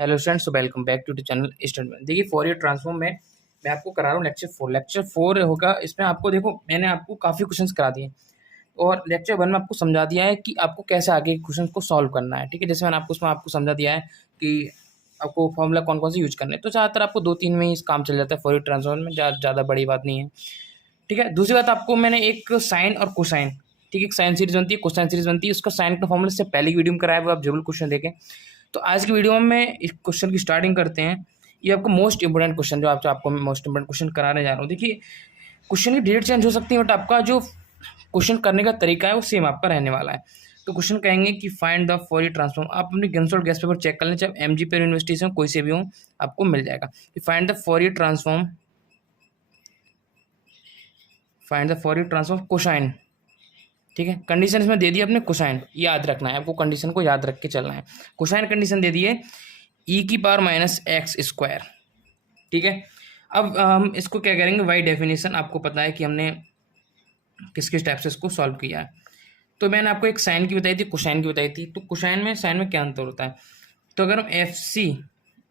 Hello students, welcome back to the channel student. देखिए Fourier transform में मैं आपको करा रहा हूँ लेक्चर 4 होगा। इसमें आपको देखो मैंने आपको काफ़ी क्वेश्चंस करा दिए और लेक्चर 1 में आपको समझा दिया है कि आपको कैसे आगे क्वेश्चन को सॉल्व करना है। ठीक है, जैसे मैंने आपको उसमें आपको समझा दिया है कि आपको फॉर्मूला कौन कौन से यूज करने हैं। तो ज़्यादातर आपको 2-3 में ही काम चल जाता है फॉरियर ट्रांसफॉर्म में, ज़्यादा बड़ी बात नहीं है। ठीक है, दूसरी बात आपको मैंने एक साइन और कोसाइन, ठीक है, एक साइन सीरीज बनती है, कोसाइन सीरीज बनती है, उसका साइन का फॉर्मूला से पहले की वीडियो में कराया, वो आप जरूर क्वेश्चन देखें। तो आज की वीडियो में इस क्वेश्चन की स्टार्टिंग करते हैं। ये आपको मोस्ट इंपोर्टेंट क्वेश्चन, जो आपको मोस्ट इंपोर्टेंट क्वेश्चन कराने जा रहा हूँ। देखिए क्वेश्चन की डेट चेंज हो सकती है, बट आपका जो क्वेश्चन करने का तरीका है वो सेम आपका रहने वाला है। तो क्वेश्चन कहेंगे कि फाइंड द फॉरियर ट्रांसफॉर्म। आप अपनी गेम्स और गैस पेपर चेक कर लें, चाहे एमजी पर यूनिवर्सिटी से कोई से भी हो, आपको मिल जाएगा कि find the फॉरियर transform, find the फॉरियर transform cosine. ठीक है, कंडीशन इसमें दे दी अपने कोसाइन, याद रखना है आपको, कंडीशन को याद रख के चलना है। कोसाइन कंडीशन दे दी है e⁻⁻x²। ठीक है, अब हम इसको क्या करेंगे, वाई डेफिनेशन। आपको पता है कि हमने किस किस टाइप से इसको सॉल्व किया है। तो मैंने आपको एक साइन की बताई थी, कोसाइन की बताई थी। तो कोसाइन में साइन में क्या अंतर होता है, तो अगर हम FC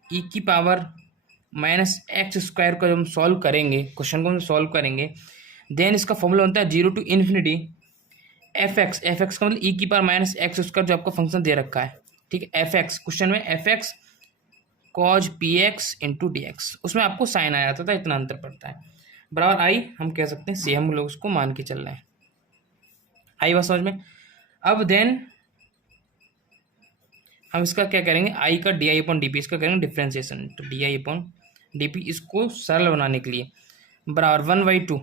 e⁻⁻x² को जब हम सॉल्व करेंगे, क्वेश्चन को हम सॉल्व करेंगे, देन इसका फॉर्मूला बनता है 0 to ∞ fx का मतलब e⁻⁻x² जो आपको फंक्शन दे रखा है। ठीक है, fx क्वेश्चन में fx cos px into dx, उसमें आपको साइन आया था, इतना अंतर पड़ता है, बराबर आई। हम कह सकते हैं सेम, हम लोग उसको मान के चल रहे हैं। आई बात समझ में। अब देन हम इसका क्या करेंगे, आई का di/dt, इसका करेंगे डिफ्रेंसिएशन। तो di/dt इसको सरल बनाने के लिए बराबर 1/2।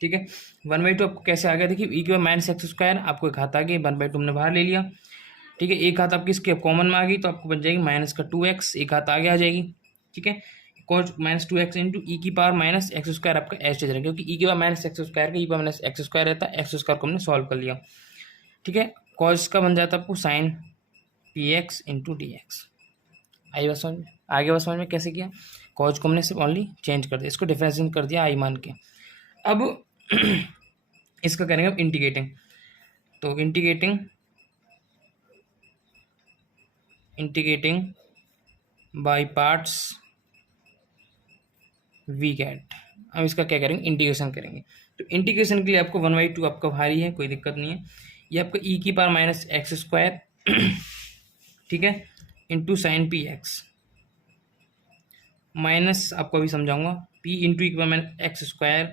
ठीक है, 1/2 आपको कैसे आ गया, देखिए e⁻⁻x², आपको एक हाथ आ गई, 1/2 हमने बाहर ले लिया। ठीक है, एक हाथ आपकी इसके कॉमन में आ गई, तो आपको बन जाएगी -2x, एक हाथ आगे आ जाएगी। ठीक है, cos -2x इंटू e⁻⁻x², आपका एच रहेगा, क्योंकि e⁻⁻x² का e⁻⁻x² रहता है, x² को हमने सॉल्व कर लिया। ठीक है, cos का बन जाता है आपको sin px इंटू dx। आई बस समझ में, आगे बस समझ में कैसे किया। cos को हमने सिर्फ ओनली चेंज कर दिया, इसको डिफरेंशिएट कर दिया आई मान के। अब इसका करेंगे अब इंटीग्रेटिंग। तो integrating by parts we get. अब इसका क्या करेंगे, इंटीग्रेशन करेंगे। तो इंटीग्रेशन के लिए आपको 1/2 आपका भारी है, कोई दिक्कत नहीं है। ये आपका e⁻⁻x², ठीक है, इंटू साइन px माइनस, आपको अभी समझाऊंगा, p into e⁻⁻x²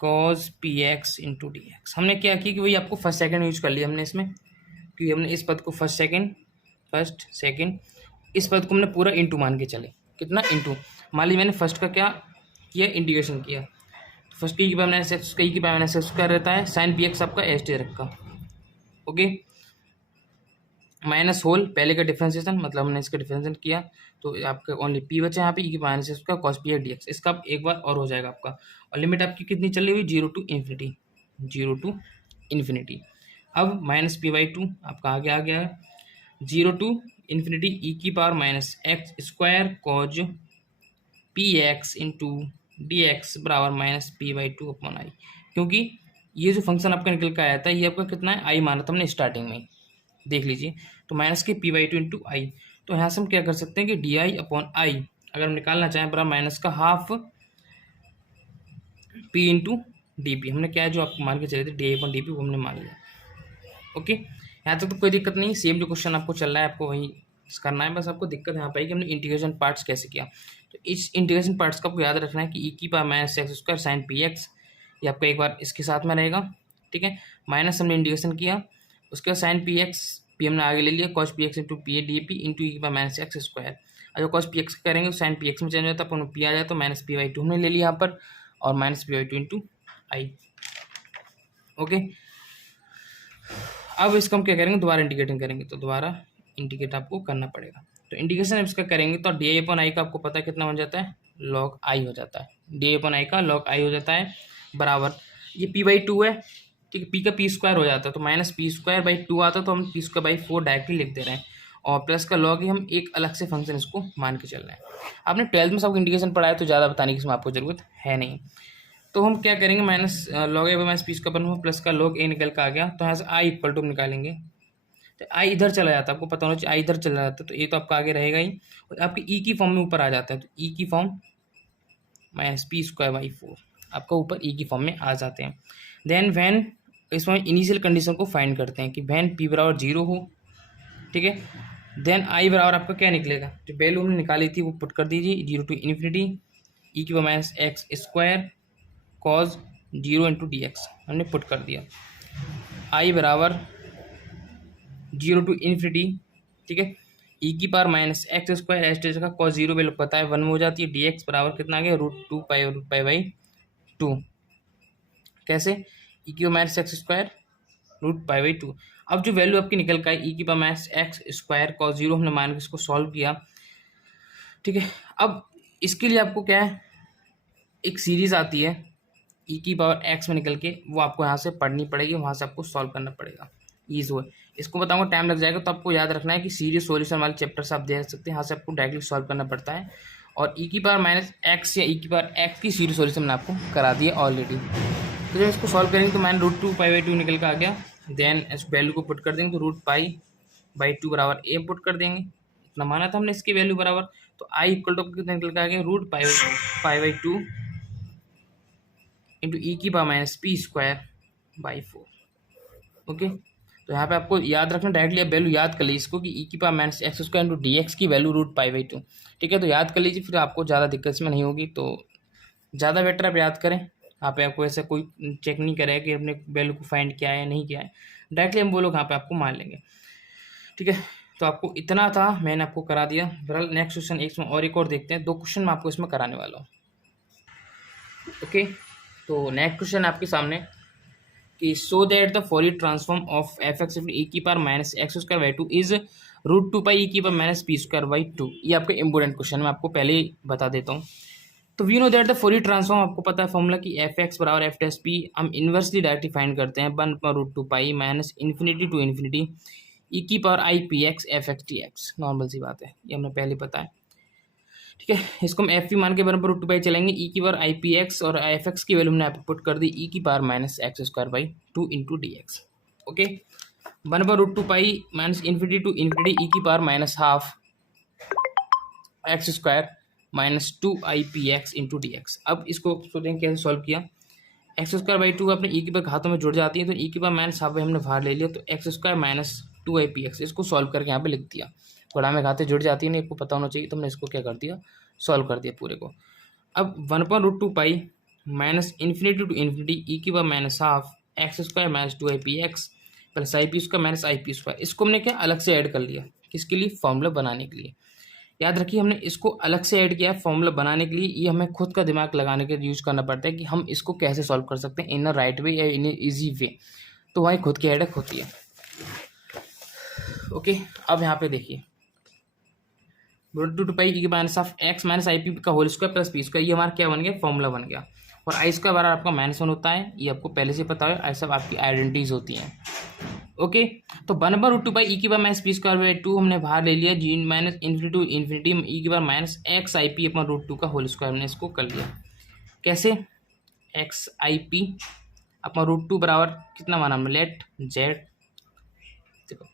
cos px into dx। हमने क्या किया कि वही आपको फर्स्ट सेकंड यूज कर लिया हमने इसमें, क्योंकि हमने इस पद को फर्स्ट सेकंड इस पद को हमने पूरा इंटू मान के चले। कितना इंटू, मान लीजिए मैंने फर्स्ट का क्या किया, इंटीग्रेशन किया। तो फर्स्ट की e⁻⁻x² रहता है, साइन px आपका एच दे रखा। ओके, माइनस होल पहले का डिफरेंशिएशन, मतलब हमने इसका डिफरेंशिएशन किया, तो आपका ओनली p बचा यहाँ पे e⁻⁻x² cos px dx। इसका एक बार और हो जाएगा आपका, और लिमिट आपकी कितनी चली हुई, 0 to ∞। अब -p/2 आपका आगे आ गया है, 0 to ∞ e⁻⁻x² cos px into dx बराबर -p/2 अपॉन आई। क्योंकि ये जो फंक्शन आपका निकल कर आया था, ये आपका कितना है, आई माना था हमने स्टार्टिंग में, देख लीजिए। तो माइनस के p/2 इंटू आई। तो यहाँ से हम क्या कर सकते हैं कि di अपॉन आई अगर हम निकालना चाहें, बराबर माइनस का half p into D P. हमने क्या है जो आपको मान के चले थे di अपॉन dp, वो हमने मान लिया। ओके, यहाँ तक तो कोई दिक्कत नहीं, सेम जो क्वेश्चन आपको चल रहा है आपको वही करना है। बस आपको दिक्कत यहाँ पर है कि हमने इंटीग्रेशन पार्ट्स कैसे किया। तो इस इंटीग्रेशन पार्ट्स का आपको याद रखना है कि e⁻⁻x² साइन px, ये आपका एक बार इसके साथ में रहेगा। ठीक है, माइनस हमने इंटीग्रेशन किया, उसके बाद साइन px, पी हमने आगे ले लिया, cos px into P D into e⁻⁻x²। अब जो cos px करेंगे तो साइन px में चेंज होता है, अपन p आ जाए तो -p/2 हमने ले लिया यहाँ पर, और -p/2 इंटू आई। ओके, अब इसको हम क्या करेंगे, दोबारा इंटीग्रेटिंग करेंगे, तो दोबारा इंटीग्रेट आपको करना पड़ेगा। तो इंटीग्रेशन इसका करेंगे तो di अपॉन आई का आपको पता है कितना बन जाता है, log i हो जाता है। di अपॉन आई का log i हो जाता है, बराबर ये p/2 है। ठीक है, p का p² हो जाता है, तो -p²/2 आता है, तो हम p²/4 डायरेक्टली लिख दे रहे हैं, और प्लस का log ही हम एक अलग से फंक्शन इसको मान के चल रहे हैं। आपने 12th में सबको इंटीग्रेशन पढ़ाया, तो ज़्यादा बताने की इसमें आपको जरूरत है नहीं। तो हम क्या करेंगे, minus log a minus p² plus का log a निकल कर आ गया, तो यहाँ से i इक्वल टू निकालेंगे। तो तो आई इधर चला जाता है, आपको पता होना चाहिए आई इधर चला जाता है, तो ए तो आपका आगे रहेगा ही, और आपकी ई की फॉर्म में ऊपर आ जाता है, तो ई की form minus p square by 4 आपका ऊपर ई की फॉर्म में आ जाते हैं। देन वैन इसमें इनिशियल कंडीशन को फाइंड करते हैं कि वैन पी बराबर 0 हो, ठीक है। देन आई बराबर आपका क्या निकलेगा, जो वैल्यू हमने निकाली थी वो पुट कर दीजिए, 0 टू इन्फिनिटी ई की minus x square cause 0 into d x हमने पुट कर दिया। आई बराबर 0 टू इन्फिनिटी, ठीक है, ई की power minus x square H का कॉज 0 वैल्यू पता है 1 में हो जाती है, डी एक्स बराबर कितना आ गया √2 बाई 2। कैसे, ई की माइनस एक्स स्क्वायर √π/2। अब जो वैल्यू आपकी निकल का है ई की power minus x square cos 0 हमने मान के इसको सॉल्व किया, ठीक है। अब इसके लिए आपको क्या है, एक सीरीज आती है ई की पावर एक्स में निकल के, वो आपको यहाँ से पढ़नी पड़ेगी, वहाँ से आपको सॉल्व करना पड़ेगा। ईज हो, इसको बताऊंगा टाइम लग जाएगा, तो आपको याद रखना है कि सीरीज सॉल्यूशन वाले चैप्टर से आप देख सकते हैं, यहाँ से आपको डायरेक्टली सॉल्व करना पड़ता है। और ई की पावर माइनस एक्स या ई की पावर एक्स की सीरीज सॉल्यूशन मैंने आपको करा दिया ऑलरेडी। तो जब इसको सॉल्व करेंगे तो मैंने √2π/2 निकल के आ गया। देन इस वैल्यू को पुट कर देंगे, तो √π/2 बराबर ए पुट कर देंगे, इतना माना था हमने इसकी वैल्यू बराबर। तो आई इक्वल टू कितना निकल के आ गया, √π/2 इंटू ई की power minus p square by 4। Okay, तो यहाँ पे आपको याद रखना, डायरेक्टली आप वैल्यू याद कर लीजिए इसको कि ई की power minus x square into d x की वैल्यू √π/2, ठीक है। तो याद कर लीजिए, फिर आपको ज़्यादा दिक्कत इसमें नहीं होगी, तो ज़्यादा बेटर आप याद करें। यहाँ पे आपको ऐसा कोई चेक नहीं करेगा कि अपने वैल्यू को फाइंड किया है नहीं किया है, डायरेक्टली हम वो लोग यहाँ पे आपको मान लेंगे, ठीक है। तो आपको इतना था, मैंने आपको करा दिया। बहरहाल नेक्स्ट क्वेश्चन इसमें और एक और देखते हैं, 2 क्वेश्चन मैं आपको इसमें कराने वाला हूँ। ओके, तो नेक्स्ट क्वेश्चन आपके सामने कि so that the Fourier transform of f x e की power minus x square by 2 is √2π e की power minus p square by 2। ये आपका इंपॉर्टेंट क्वेश्चन मैं आपको पहले ही बता देता हूँ। तो we know that the Fourier transform, आपको पता है फॉर्मूला कि एफ एक्स बराबर एफ टेस्ट पी, हम इन्वर्सली डायरेक्टली फाइंड करते हैं 1/√2π minus infinity to infinity e की power i p x f x t x. Normal सी बात है, ये हमने पहले पता है, ठीक है। इसको हम एफ पी मान के बराबर √2π चलेंगे, ई की पावर आई पी एक्स और एफ एक्स की वैल्यू हमने यहाँ पे पुट कर दी, ई की power minus x square by 2 into d x. Okay, 1/√2π minus infinity to infinity e की power minus half x square minus 2IPX into d x. अब इसको सोचेंगे कैसे सॉल्व किया, एक्स स्क्वायर बाई 2 अपने ई की पावर हाथों में जुड़ जाती है, तो ई की पावर माइनस हाफ हमने बाहर ले लिया, तो एक्स स्क्वायर माइनस 2IPX इसको सॉल्व करके यहाँ पे लिख दिया। थोड़ा में घाते जुड़ जाती है ना, आपको पता होना चाहिए, तो हमने इसको क्या कर दिया, सॉल्व कर दिया पूरे को। अब 1/√2π minus infinity to infinity e की power minus half x square minus 2IPX plus I P square minus i P square, इसको हमने क्या अलग से ऐड कर लिया, किसके लिए, फॉर्मूला बनाने के लिए। याद रखिए, हमने इसको अलग से ऐड किया है फॉर्मूला बनाने के लिए, ये हमें खुद का दिमाग लगाने के लिए यूज करना पड़ता है कि हम इसको कैसे सॉल्व कर सकते हैं इन अ राइट वे या इन इजी वे, तो वही खुद की हेडेक होती है। ओके, अब यहाँ पे देखिए √2π ई की minus of x minus i p का whole square plus p square, ये हमारा क्या बन गया, फॉर्मूला बन गया। और आई स्क्वायर बराबर आपका -1 होता है, ये आपको पहले से पता है, ऐसा आपकी आइडेंटिटीज होती हैं। ओके, तो 1/√2π ई की power minus p square by 2 हमने बाहर ले लिया, जी minus infinity to infinity e की power minus x I P अपना √2 का होल स्क्वायर हमने इसको कर लिया। कैसे, एक्स आई पी अपना √2 बराबर कितना माना हमने, लेट जेड, देखो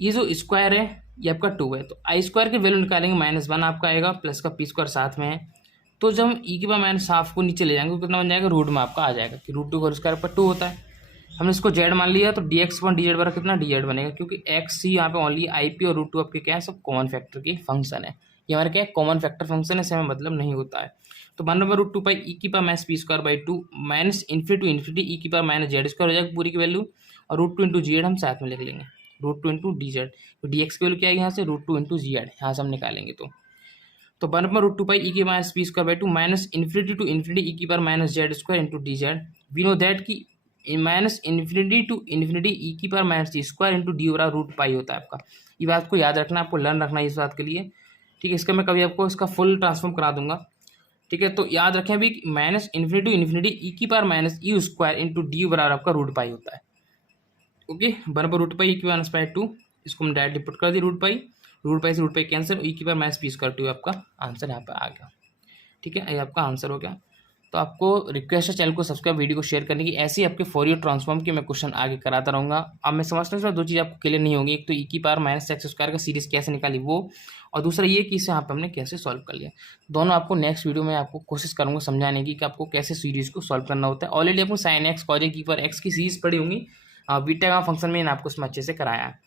ये जो स्क्वायर है ये आपका 2 है, तो आई स्क्वायर की वैल्यू निकालेंगे -1 आपका आएगा, प्लस का पी स्क्वायर साथ में है, तो जब हम ई की पावर माइनस हाफ को नीचे ले जाएंगे तो कितना बन जाएगा, रूट में आपका आ जाएगा कि √2 का होल स्क्वायर पर 2 होता है। हमने इसको जेड मान लिया, तो डी एक्स डी जेड बराबर कितना, डी जेड बनेगा, क्योंकि एक्स ही यहाँ पे ओनली आई पी और √2 आपके क्या है, सब कॉमन फैक्टर की फंक्शन है, ये हमारे क्या है, कॉमन फैक्टर फंक्शन है, इससे हमें मतलब नहीं होता है। तो 1/√2π ई की power minus p square by 2 minus infinity to infinity e की पावर माइनस जेड स्क्वायर हो जाएगा पूरी की वैल्यू, और √2 इंटू जी हम साथ में लिख लेंगे, √2 इंटू डी जेड, तो डी एक्स की वैल्यू क्या है यहाँ से, √2 इंटू जी यहाँ से हम निकालेंगे, तो 1/√2π ई की minus p square by 2 minus infinity to infinity e की power minus z square into d z. We know that की minus infinity to infinity e की power minus d square into d बराबर √π होता है आपका। ये बात को याद रखना, आपको लर्न रखना है इस बात के लिए, ठीक है। इसका मैं कभी आपको इसका फुल ट्रांसफॉर्म करा दूंगा, ठीक है। तो याद रखें अभी minus infinity to infinity e की power minus E square into d बराबर आपका √π होता है। ओके, 1/√π ई की माइनस बाई 2, इसको हम डायरेक्टली पुट कर दी, √π से √π कैंसिल, ई की पावर माइनस पी स्क्वायर 2 आपका आंसर यहाँ पर आ गया, ठीक है, ये आपका आंसर हो गया। तो आपको रिक्वेस्ट है चैनल को सब्सक्राइब, वीडियो को शेयर करने की। ऐसे ही आपके फोरियर ट्रांसफॉर्म के मैं क्वेश्चन आगे कराता रहूँगा। अब मैं समझता हूँ इसमें दो चीज़ आपको क्लियर नहीं होगी, एक तो e⁻⁻x² का सीरीज़ कैसे निकाली वो, और दूसरा ये कि इसे यहाँ पे हमने कैसे सॉल्व कर लिया। दोनों आपको नेक्स्ट वीडियो में आपको कोशिश करूँगा समझाने की कि आपको कैसे सीरीज़ को सॉल्व करना होता है। ऑलरेडी आपको sin x cos x की सीरीज़ पढ़ी होंगी, बीटा का फंक्शन में आपको इसमें अच्छे से कराया है।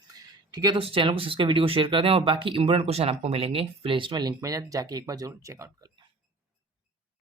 ठीक है, तो चैनल को सब्सक्राइब, वीडियो को शेयर कर दें, और बाकी इंपॉर्टेंट क्वेश्चन आपको मिलेंगे प्लेलिस्ट में, लिंक में जाके एक बार जरूर चेकआउट कर लें।